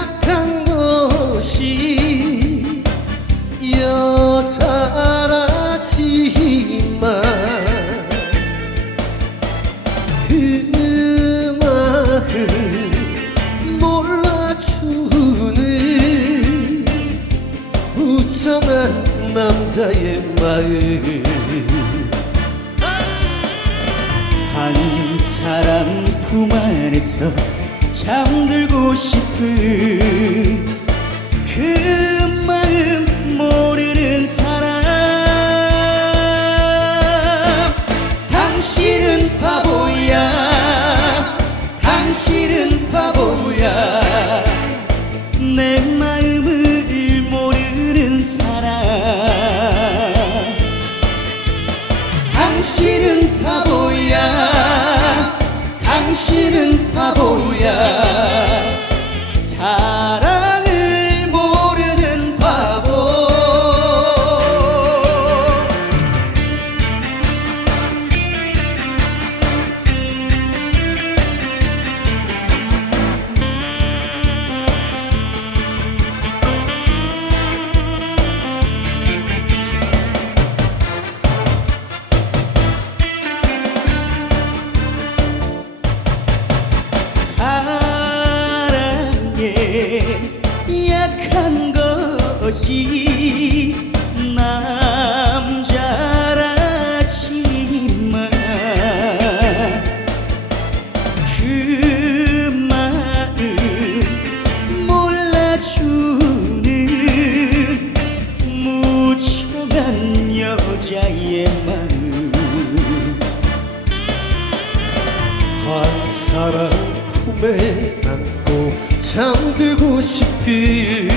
약한 것이 여자라지만 그 마음 몰라주는 무정한 남자의 마음. 한 사람 그 품 안에서 잠들고 싶은 그 마음 모르는 사람. 당신은 바보야. 당신은 바보야. 내 마음을 모르는 사람. 당신은 바보야. 당신은 바보야 것이 남자라지만 그 마음 몰라주는 무정한 여자의 마음. 한 사람 품에 안고 잠들고 싶은